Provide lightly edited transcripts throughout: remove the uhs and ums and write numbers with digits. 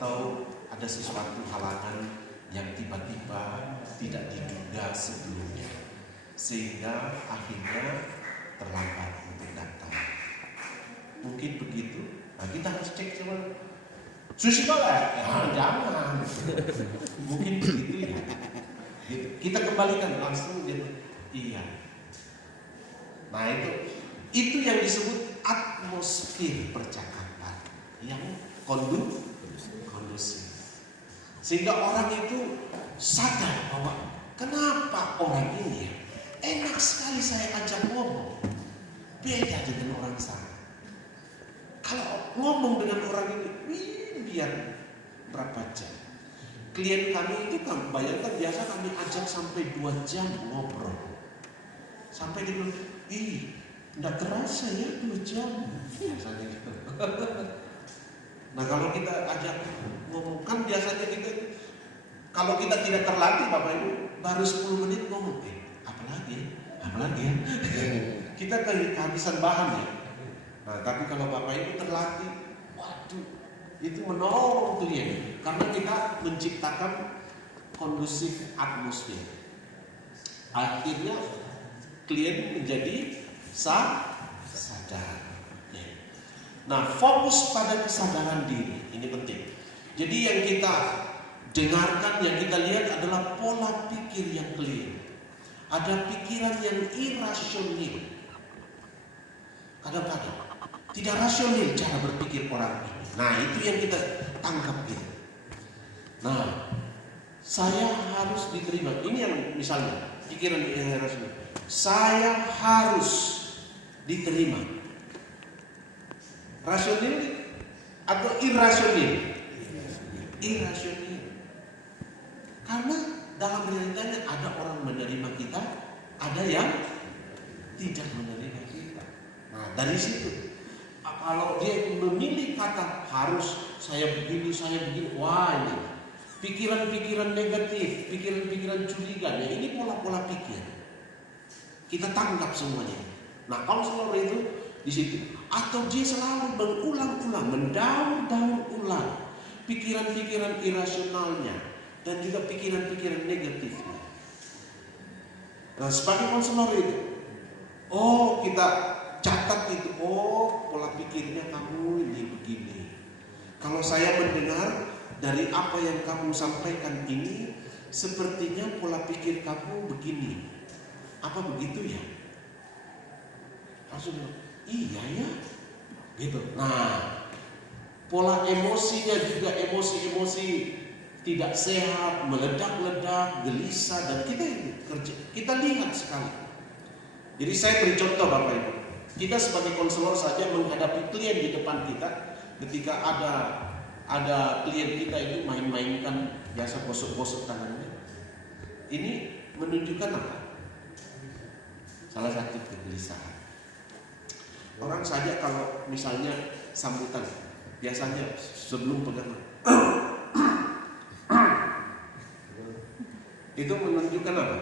atau ada sesuatu halangan yang tiba-tiba tidak diduga sebelumnya, sehingga akhirnya terlambat untuk datang. Mungkin begitu. Nah, kita harus cek coba. Susi boleh? Ya, jangan. Mungkin begitu ya. Kita kembalikan langsung jadi iya. Nah, itu yang disebut atmosfer percakapan yang kondusif. Sehingga orang itu sadar bahwa kenapa orang ini enak sekali saya ajak ngomong, beda dengan orang sana. Kalau ngomong dengan orang ini, biar berapa jam. Klien kami itu kan bayangkan biasa kami ajak sampai 2 jam ngobrol. Sampai dia bilang, enggak terasa ya 2 jam. Biasanya gitu. Nah, kalau kita ajak ngomong, kan biasanya kita, kalau kita tidak terlatih Bapak Ibu, baru 10 menit ngomong, apalagi ya. Kita kehabisan bahan ya. Nah, tapi kalau Bapak Ibu terlatih, waduh, itu menolong klien, karena kita menciptakan kondusif atmosfer. Akhirnya klien menjadi sadar. Nah, fokus pada kesadaran diri ini penting. Jadi yang kita dengarkan, yang kita lihat adalah pola pikir yang clear. Ada pikiran yang irasional. Kadang-kadang tidak rasional cara berpikir orang ini. Nah, itu yang kita tangkap gitu. Nah, saya harus diterima. Ini yang misalnya pikiran yang rasional. Saya harus diterima. Rasional atau irasional? Irasional. Karena dalam realitanya ada orang menerima kita, ada yang tidak menerima kita. Nah, dari situ, kalau dia memilih kata harus saya begini, wah ini pikiran-pikiran negatif, pikiran-pikiran curiga, ini pola-pola pikir. Kita tangkap semuanya. Nah, konselor itu di situ. Atau dia selalu berulang-ulang, mendaur-daur ulang pikiran-pikiran irasionalnya dan juga pikiran-pikiran negatifnya. Nah, sebagai konselor itu, kita catat itu, pola pikirnya kamu ini begini. Kalau saya mendengar dari apa yang kamu sampaikan ini, sepertinya pola pikir kamu begini. Apa begitu ya? Langsung bilang, iya ya, gitu. Nah, pola emosinya juga emosi-emosi tidak sehat, meledak-ledak, gelisah, dan kita lihat sekali. Jadi saya beri contoh Bapak Ibu. Kita sebagai konselor saja menghadapi klien di depan kita, ketika ada klien kita itu main-mainkan biasa gosok-gosok tangannya. Ini menunjukkan apa? Salah satu kegelisahan. Orang saja kalau misalnya sambutan, biasanya sebelum pegangan, itu menunjukkan apa?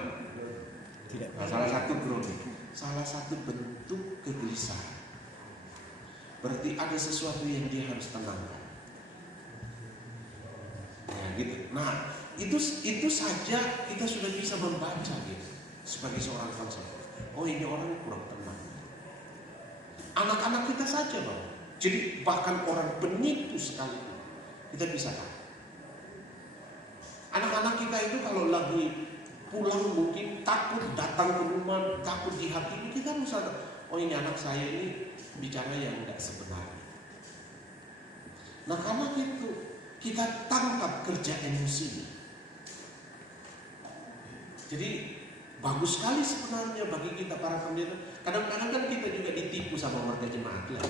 Nah, salah satu bentuk kegelisahan. Berarti ada sesuatu yang dia harus tenangkan. Nah, gitu. Nah, itu saja kita sudah bisa membaca gitu sebagai seorang konselor. Oh, ini orang kurang tenang. Anak-anak kita saja Bang. Jadi bahkan orang penipu sekalipun kita bisa tahu. Anak-anak kita itu kalau lagi pulang mungkin takut datang ke rumah, takut dihakimi, kita harus sadar, oh ini anak saya ini bicara yang tidak sebenarnya. Nah, karena itu kita tangkap kerja emosinya. Jadi bagus sekali sebenarnya bagi kita para pendeta. Kadang-kadang kan kita juga ditipu sama warga jemaat lah.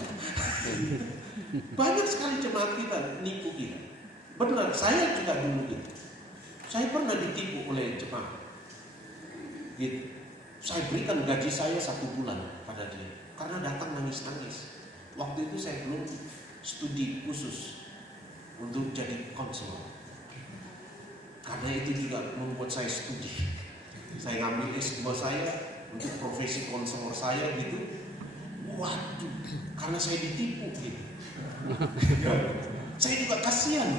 Banyak sekali jemaat kita nipu kita. Benar, saya juga dulu gitu. Saya pernah ditipu oleh jemaat. Gitu. Saya berikan gaji saya 1 bulan pada dia karena datang nangis-nangis. Waktu itu saya belum studi khusus untuk jadi konselor. Karena itu juga membuat saya studi. Saya ngambil S2 saya untuk profesi konselor saya gitu. Waduh, karena saya ditipu gitu. Saya juga kasihan.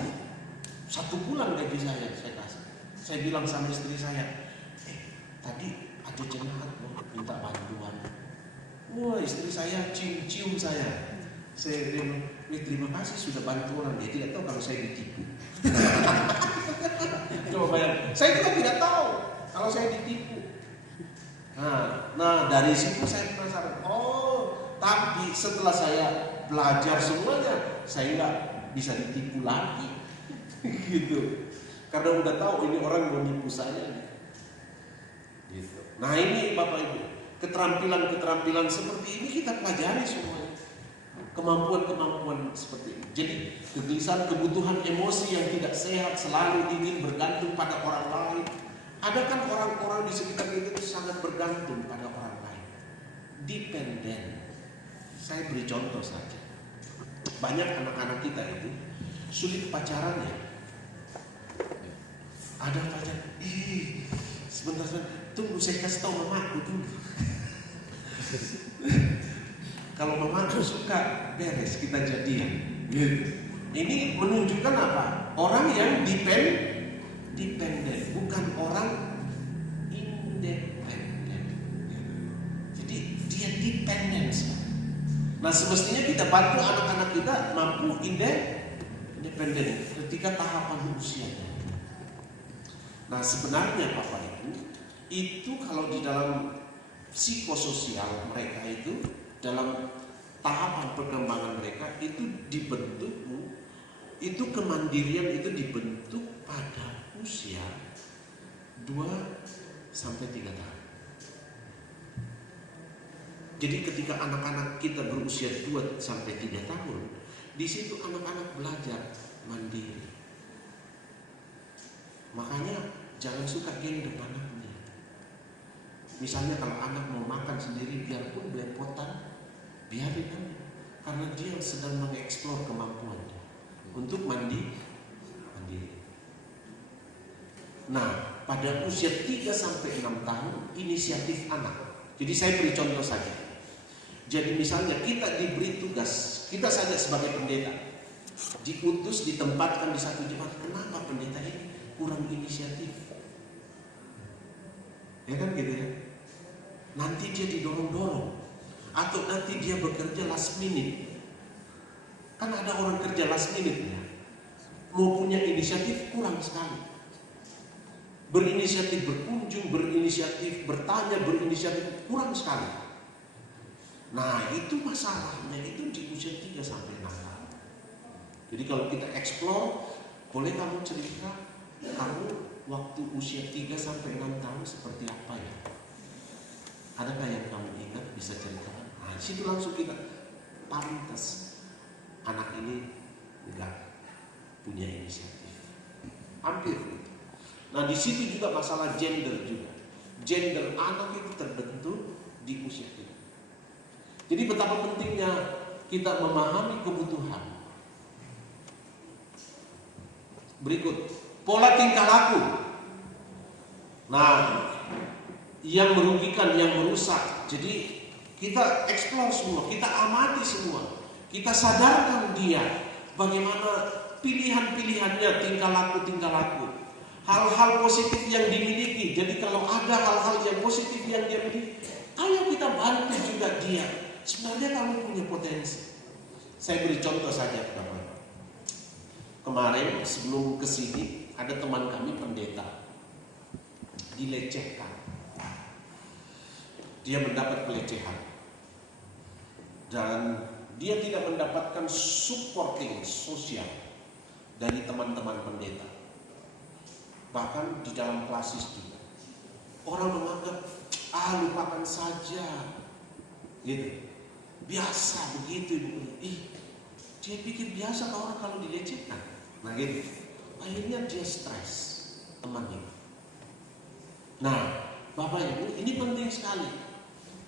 1 bulan gaji saya kasih. Saya bilang sama istri saya, tadi ada jemaat loh minta bantuan. Wah, istri saya cium-cium saya. Saya bilang, terima kasih sudah bantu orang. Dia tidak tahu kalau saya ditipu. Coba bayangkan, saya juga tidak tahu kalau saya ditipu. Nah dari situ saya penasaran. Oh, tapi setelah saya belajar semuanya, saya nggak bisa ditipu lagi, gitu. Karena udah tahu ini orang mau nipu saya, gitu. Nah ini Bapak Ibu, keterampilan-keterampilan seperti ini kita pelajari semuanya. Kemampuan-kemampuan seperti ini. Jadi kegelisahan, kebutuhan emosi yang tidak sehat, selalu ingin bergantung pada orang lain. Ada kan orang-orang di sekitar kita itu sangat bergantung pada orang lain, dependen. Saya beri contoh saja. Banyak anak-anak kita itu sulit pacaran ya. Ada pacar, sebentar, tunggu saya kasih tahu mamaku dulu. Kalau mamaku suka, beres kita jadian. Ini menunjukkan apa? Orang yang dependen, bukan orang independen. Jadi dia dependen. Nah semestinya kita bantu anak-anak kita mampu independen ketika tahapan usianya. Nah sebenarnya Bapak Ibu, itu kalau di dalam psikososial mereka itu, dalam tahapan perkembangan mereka itu dibentuk, itu kemandirian itu dibentuk pada usia 2-3 tahun. Jadi ketika anak-anak kita berusia 2-3 tahun, di situ anak-anak belajar mandiri. Makanya jangan suka gendong anaknya. Misalnya kalau anak mau makan sendiri, biarpun belepotan, biarin, karena dia sedang mengeksplor kemampuannya untuk mandiri. Nah, pada usia 3-6 tahun inisiatif anak. Jadi saya beri contoh saja. Jadi misalnya kita diberi tugas, kita saja sebagai pendeta diutus, ditempatkan di satu jemaat. Kenapa pendeta ini kurang inisiatif? Ya kan gitu ya. Nanti dia didorong-dorong, atau nanti dia bekerja last minute. Kan ada orang kerja last minute ya. Mau punya inisiatif kurang sekali. Berinisiatif berkunjung, berinisiatif bertanya, berinisiatif kurang sekali. Nah itu masalahnya itu di usia 3-6 tahun. Jadi kalau kita explore, boleh kamu cerita kamu waktu usia 3-6 tahun seperti apa ya? Adakah yang kamu ingat bisa ceritakan? Nah di situ langsung kita pantas anak ini enggak punya inisiatif. Hampir. Nah di situ juga masalah gender juga. Gender anak itu terbentuk di usia itu. Jadi betapa pentingnya kita memahami kebutuhan. Berikut, pola tingkah laku. Nah, yang merugikan, yang merusak. Jadi kita eksplor semua, kita amati semua. Kita sadarkan dia bagaimana pilihan-pilihannya, tingkah laku. Hal-hal positif yang dimiliki. Jadi kalau ada hal-hal yang positif yang dia miliki, ayo kita bantu juga dia. Sebenarnya kamu punya potensi. Saya beri contoh saja Bapak. Kemarin sebelum kesini ada teman kami pendeta dilecehkan. Dia mendapat pelecehan dan dia tidak mendapatkan supporting sosial dari teman-teman pendeta. Bahkan di dalam klasis juga orang menganggap lupakan saja, gitu. Biasa begitu. Dia pikir biasa orang kalau dilecehkan. Nah gitu. Akhirnya dia stres temannya. Nah Bapak Ibu, ini penting sekali.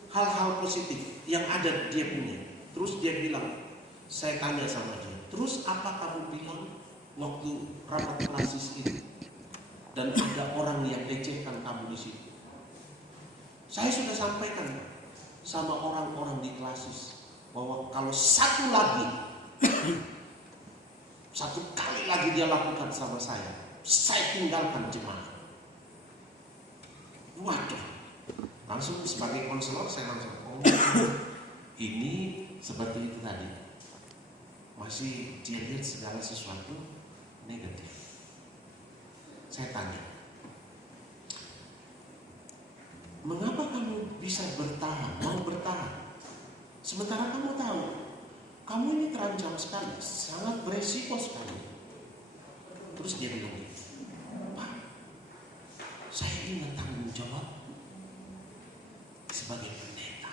Hal-hal positif yang ada dia punya. Terus dia bilang, saya tanya sama dia, terus apa kamu bilang waktu rapat klasis itu? Dan ada orang yang lecehkan kamu di situ. Saya sudah sampaikan sama orang-orang di klasis bahwa kalau satu lagi Satu kali lagi dia lakukan sama saya tinggalkan jemaah. Waduh, langsung sebagai konselor saya langsung, oh ini seperti itu tadi, masih dia lihat segala sesuatu negatif. Saya tanya, mengapa kamu bisa mau bertahan, sementara kamu tahu kamu ini terancam sekali, sangat beresiko sekali. Terus dia bilang, Pak, saya ingin tanggung jawab sebagai pendeta.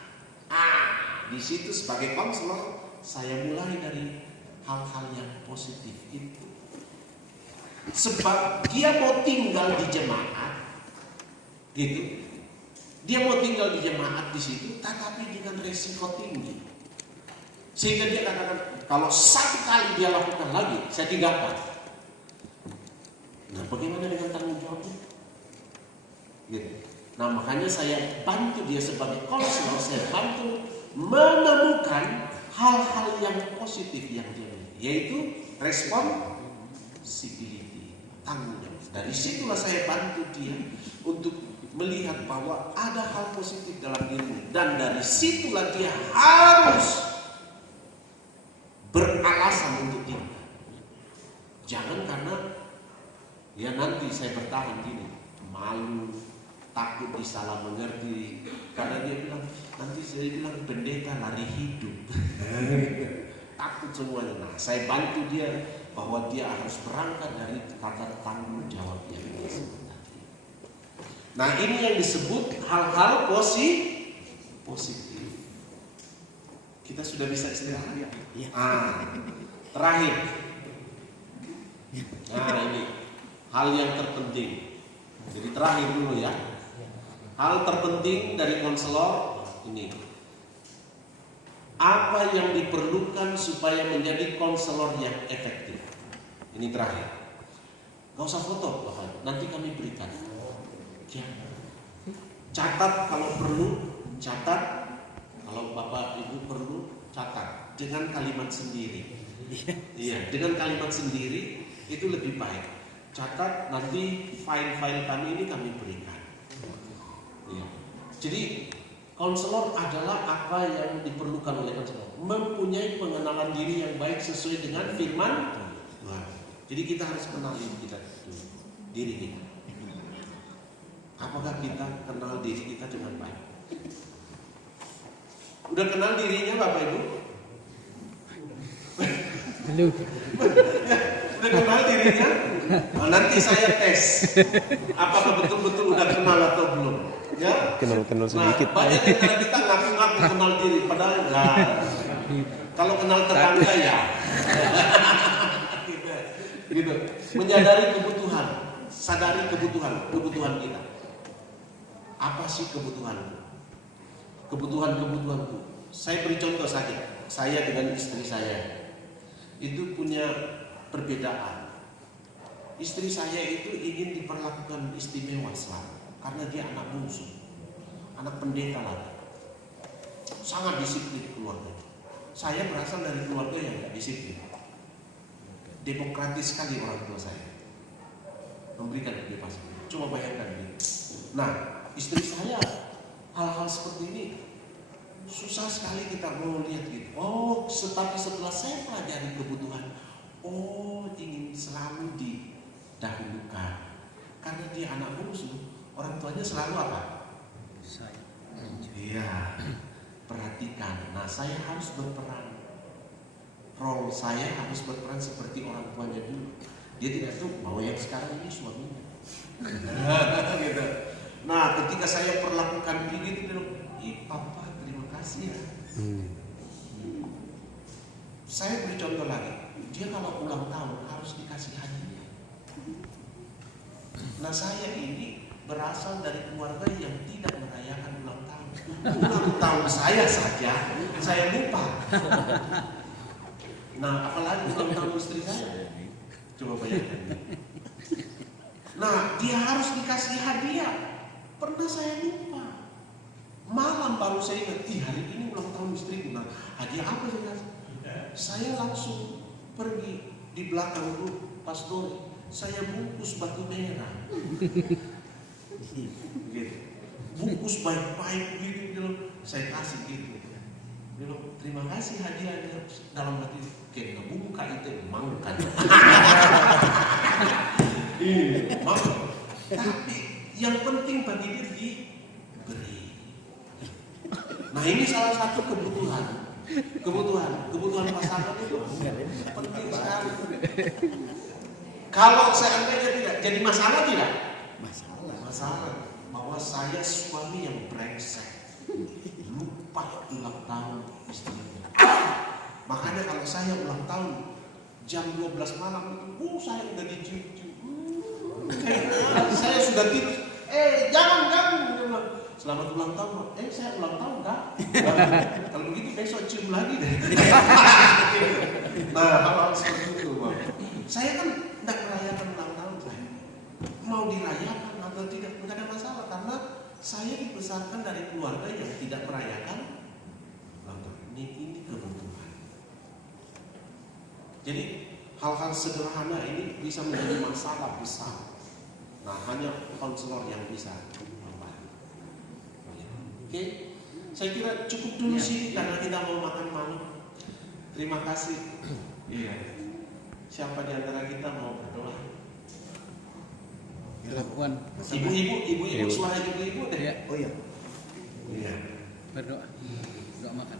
Di situ sebagai konselor saya mulai dari hal-hal yang positif itu. Sebab dia mau tinggal di jemaat, gitu. Dia mau tinggal di jemaat di situ, tetapi dengan resiko tinggi. Sehingga dia katakan, kalau satu kali dia lakukan lagi, saya tinggalkan. Nah, bagaimana dengan tanggung jawabnya? Gitu. Nah, makanya saya bantu dia sebagai konselor, saya bantu menemukan hal-hal yang positif yang dia miliki, yaitu responsibility, tanggung jawab. Dari situlah saya bantu dia untuk melihat bahwa ada hal positif dalam dirinya, dan dari situlah dia harus beralasan untuk tinggal. Jangan karena ya nanti saya bertahan gini, malu, takut disalah mengerti. Karena dia bilang, nanti saya bilang pendeta lari hidup. Takut semuanya. Nah, saya bantu dia bahwa dia harus berangkat dari kata tanggung jawab yang dia sebut tadi. Nah, ini yang disebut hal-hal positif. Kita sudah bisa istirahat ya? Terakhir. Nah, ini hal yang terpenting. Jadi terakhir dulu ya. Hal terpenting dari konselor ini. Apa yang diperlukan supaya menjadi konselor yang efektif? Ini terakhir. Gak usah foto, Bapak. Nanti kami berikan. Ya. Catat kalau perlu, catat. Kalau Bapak Ibu perlu, catat dengan kalimat sendiri. Iya, dengan kalimat sendiri itu lebih baik. Catat, nanti file-file kami ini kami berikan. Ya. Jadi konselor adalah apa yang diperlukan oleh konselor, mempunyai pengenalan diri yang baik sesuai dengan firman Tuhan. Jadi kita harus kenali diri kita. Apakah kita kenal diri kita dengan baik? Udah kenal dirinya Bapak Ibu? Belum. Udah kenal dirinya? Nah, nanti saya tes apakah betul-betul udah kenal atau belum. Ya? Kenal sedikit. Nah, banyak di antara kita ngaku-ngaku kenal diri, padahal enggak. Kalau kenal tetangga ya. Gitu. Menyadari kebutuhan, sadari kebutuhan kita. Apa sih kebutuhanku? Kebutuhanku. Saya beri contoh saja. Saya dengan istri saya itu punya perbedaan. Istri saya itu ingin diperlakukan istimewa selalu karena dia anak bungsu, anak pendeta lagi. Sangat disiplin keluarga. Saya berasal dari keluarga yang tidak disiplin. Demokratis sekali orang tua saya. Memberikan kebebasan. Coba bayangkan ini. Nah, istri saya hal-hal seperti ini susah sekali kita mau lihat gitu. Oh, tetapi setelah saya pelajari kebutuhan, ingin selalu didahulukan. Karena dia anak bungsu, orang tuanya selalu apa? Iya, perhatikan. Nah, saya harus berperan. Role saya harus berperan seperti orang tuanya dulu. Dia tidak tahu bahwa yang sekarang ini suaminya. Gitu. Nah, ketika saya perlakukan begitu, papa terima kasih ya. Saya beri contoh lagi. Dia kalau ulang tahun harus dikasih hadiah. Nah, saya ini berasal dari keluarga yang tidak merayakan ulang tahun. Ulang tahun saya saja, saya lupa. Nah, apalagi ulang tahun istri saya. Coba bayangkan. Nah, dia harus dikasih hadiah. Pernah saya lupa. Malam baru saya ingat, hari ini ulang tahun istriku. Nah, hadiah apa saya kasih? Saya langsung pergi di belakang itu pastor, saya bungkus batu merah. Gitu. Bungkus baik-baik gitu, saya kasih gitu. Bilang, terima kasih hadiahnya. Dalam hati, kayak ngebuka itu mangkan. Tapi yang penting bagi dia diberi. Nah ini salah satu kebutuhan pasangan itu penting sekali. Kalau seandainya tidak jadi masalah tidak? Masalah bahwa saya suami yang brengsek, lupa ulang tahun istrinya. Makanya kalau saya ulang tahun jam 12 malam itu, saya udah dicium-cium. Saya sudah tidur. Jangan. Selamat ulang tahun. Saya ulang tahun kak. Kalau begitu besok cium lagi deh. Nah, hal-hal seperti itu, Bang. Saya kan tidak merayakan ulang tahun saya. Mau dirayakan atau tidak ada masalah karena saya dibesarkan dari keluarga yang tidak merayakan ulang tahun. Ini kebutuhan. Jadi hal-hal sederhana ini bisa menjadi masalah besar. Nah, hanya konselor yang bisa membantu. Oke, saya kira cukup dulu sih karena kita mau makan malam. Terima kasih. Iya. Siapa di antara kita mau berdoa? Lakukan. Ibu-ibu, suara ibu-ibu deh. Ya. Oh iya. Iya. Berdoa. Doa makan.